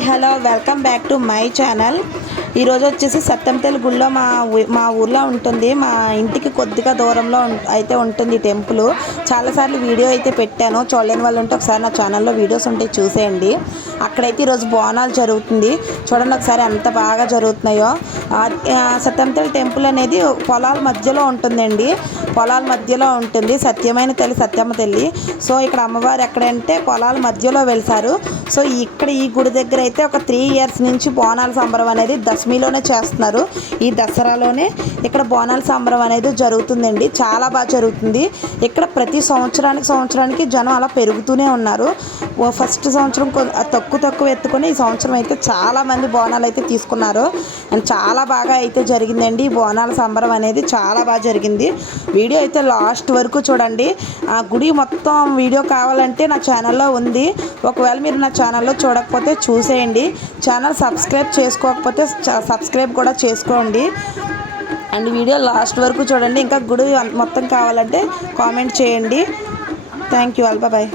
Hi hello welcome back to my channel. ఈరోజు వచ్చేసి సత్యంపల్లి గుడిలో మా ఊర్లో ఉంటుంది. మా ఇంటికి కొద్దిగా దూరంలో అయితే ఉంటుంది టెంపుల్. చాలాసార్లు వీడియో అయితే పెట్టాను, చూడలేని వాళ్ళు ఉంటే ఒకసారి నా ఛానల్లో వీడియోస్ ఉంటాయి చూసేయండి. అక్కడైతే ఈరోజు బోనాలు జరుగుతుంది. చూడండి ఒకసారి ఎంత బాగా జరుగుతున్నాయో. సత్యంపల్లి టెంపుల్ అనేది పొలాల మధ్యలో ఉంటుందండి. పొలాల మధ్యలో ఉంటుంది. సత్యమైన తల్లి సత్యమ్మ తల్లి. సో ఇక్కడ అమ్మవారు ఎక్కడంటే పొలాల మధ్యలో వెళ్తారు. సో ఇక్కడ ఈ గుడి దగ్గర అయితే ఒక 3 years నుంచి బోనాల సంబరం అనేది దశమిలోనే చేస్తున్నారు. ఈ దసరాలోనే ఇక్కడ బోనాల సంబరం అనేది జరుగుతుందండి. చాలా బాగా జరుగుతుంది. ఇక్కడ ప్రతి సంవత్సరానికి జనం అలా పెరుగుతూనే ఉన్నారు. ఫస్ట్ సంవత్సరం తక్కువ ఎత్తుకొని ఈ సంవత్సరం అయితే చాలామంది బోనాలు అయితే తీసుకున్నారు. అండ్ చాలా బాగా అయితే జరిగిందండి. ఈ బోనాల సంబరం అనేది చాలా బాగా జరిగింది. వీడియో అయితే లాస్ట్ వరకు చూడండి. ఆ గుడి మొత్తం వీడియో కావాలంటే నా ఛానల్లో ఉంది. ఒకవేళ మీరు నా ఛానల్లో చూడకపోతే చూసేయండి. ఛానల్ సబ్స్క్రైబ్ చేసుకోకపోతే సబ్స్క్రైబ్ కూడా చేసుకోండి. అండ్ వీడియో లాస్ట్ వరకు చూడండి. ఇంకా గుడి మొత్తం కావాలంటే కామెంట్ చేయండి. Thank you. బాయ్.